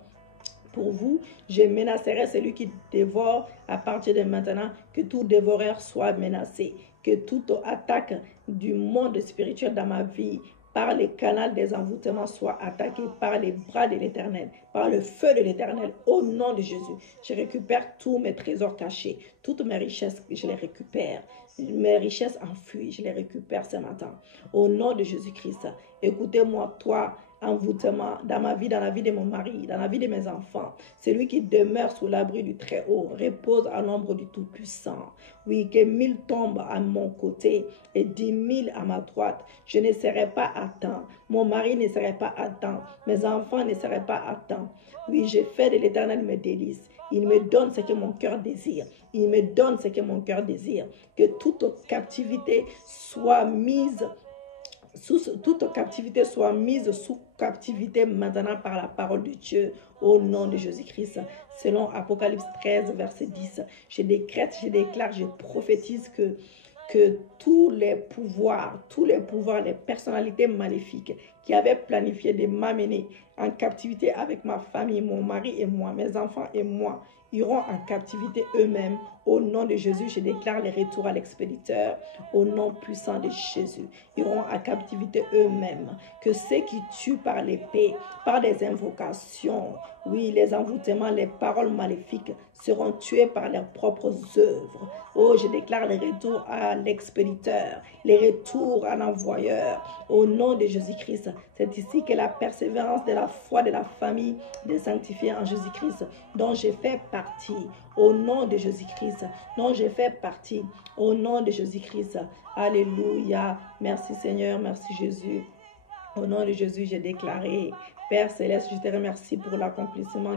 Pour vous, je menacerai celui qui dévore à partir de maintenant, que tout dévoreur soit menacé, que toute attaque du monde spirituel dans ma vie, par les canaux des envoûtements, soit attaquée par les bras de l'Éternel, par le feu de l'Éternel, au nom de Jésus. Je récupère tous mes trésors cachés, toutes mes richesses, je les récupère. Mes richesses enfuies, je les récupère ce matin. Au nom de Jésus-Christ, écoutez-moi, toi, envoûtement dans ma vie, dans la vie de mon mari, dans la vie de mes enfants. Celui qui demeure sous l'abri du Très-Haut repose à l'ombre du Tout-Puissant. Oui, que 1000 tombent à mon côté et 10 000 à ma droite. Je ne serai pas à temps. Mon mari ne serait pas à temps. Mes enfants ne seraient pas à temps. Oui, j'ai fait de l'Éternel mes délices. Il me donne ce que mon cœur désire. Il me donne ce que mon cœur désire. Que toute captivité soit mise toute captivité soit mise sous captivité maintenant par la parole de Dieu au nom de Jésus-Christ. Selon Apocalypse 13, verset 10, je décrète, je déclare, je prophétise que tous les pouvoirs, les personnalités maléfiques qui avaient planifié de m'amener en captivité avec ma famille, mon mari et moi, mes enfants et moi, iront en captivité eux-mêmes. Au nom de Jésus, je déclare les retours à l'expéditeur. Au nom puissant de Jésus, iront en captivité eux-mêmes. Que ceux qui tuent par l'épée, par des invocations, oui, les envoûtements, les paroles maléfiques seront tués par leurs propres œuvres. Oh, je déclare les retours à l'expéditeur, les retours à l'envoyeur. Au nom de Jésus-Christ, c'est ici que la persévérance de la foi de la famille des sanctifiés en Jésus-Christ, dont je fais partie, au nom de Jésus-Christ, dont je fais partie, au nom de Jésus-Christ. Alléluia. Merci Seigneur, merci Jésus. Au nom de Jésus, j'ai déclaré, Père Céleste, je te remercie pour l'accomplissement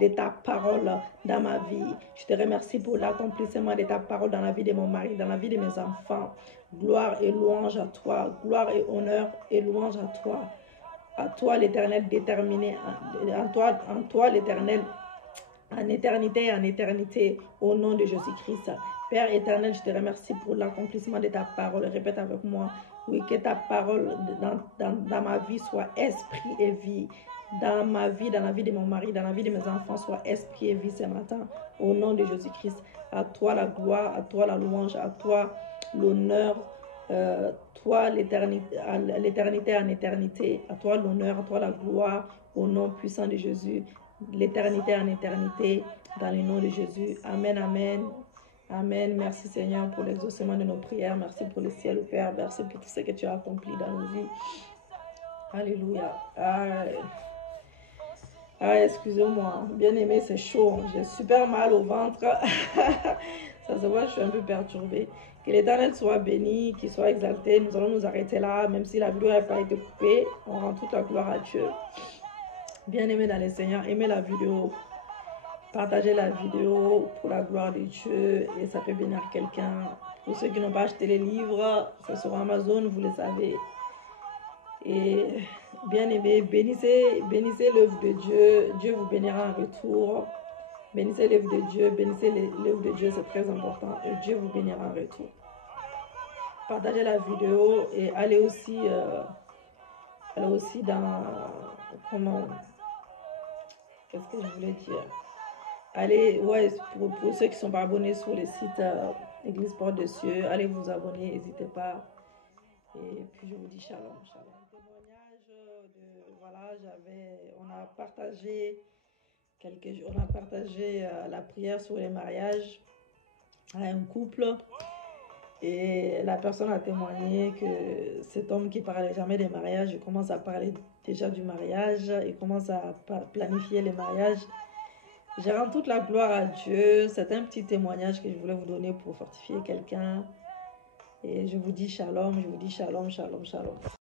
de ta parole dans ma vie. Je te remercie pour l'accomplissement de ta parole dans la vie de mon mari, dans la vie de mes enfants. Gloire et louange à toi. Gloire et honneur et louange à toi. À toi l'Éternel déterminé. En toi l'Éternel en éternité et en éternité. Au nom de Jésus-Christ. Père éternel, je te remercie pour l'accomplissement de ta parole. Répète avec moi. Oui, que ta parole dans ma vie soit esprit et vie. Dans ma vie, dans la vie de mon mari, dans la vie de mes enfants, soit esprit et vie ce matin. Au nom de Jésus-Christ, à toi la gloire, à toi la louange, à toi l'honneur, toi l'éternité en éternité, à toi l'honneur, à toi la gloire, au nom puissant de Jésus, l'éternité en éternité, dans le nom de Jésus. Amen, amen. Amen. Merci Seigneur pour l'exaucement de nos prières. Merci pour le ciel, Père. Merci pour tout ce que tu as accompli dans nos vies. Alléluia. Excusez-moi. Bien aimé, c'est chaud. J'ai super mal au ventre. Ça se voit, je suis un peu perturbée. Que l'Éternel soit béni, qu'il soit exalté. Nous allons nous arrêter là, même si la vidéo n'a pas été coupée. On rend toute la gloire à Dieu. Bien aimé dans le Seigneur, aimez la vidéo. Partagez la vidéo pour la gloire de Dieu et ça peut bénir quelqu'un. Pour ceux qui n'ont pas acheté les livres, c'est sur Amazon, vous le savez. Et bien aimé, bénissez l'œuvre de Dieu. Dieu vous bénira en retour. Bénissez l'œuvre de Dieu. Bénissez l'œuvre de Dieu, c'est très important. Et Dieu vous bénira en retour. partagez la vidéo et allez aussi dans, comment, qu'est-ce que je voulais dire? Allez, ouais, pour ceux qui ne sont pas abonnés sur le site Église Porte de Cieux, allez vous abonner, n'hésitez pas. Et puis je vous dis shalom, shalom. Témoignage voilà, on a partagé la prière sur les mariages à un couple. Et la personne a témoigné que cet homme qui parlait jamais des mariages, il commence à parler déjà du mariage, il commence à planifier les mariages. Je rends toute la gloire à Dieu. C'est un petit témoignage que je voulais vous donner pour fortifier quelqu'un. Et je vous dis shalom, shalom, shalom.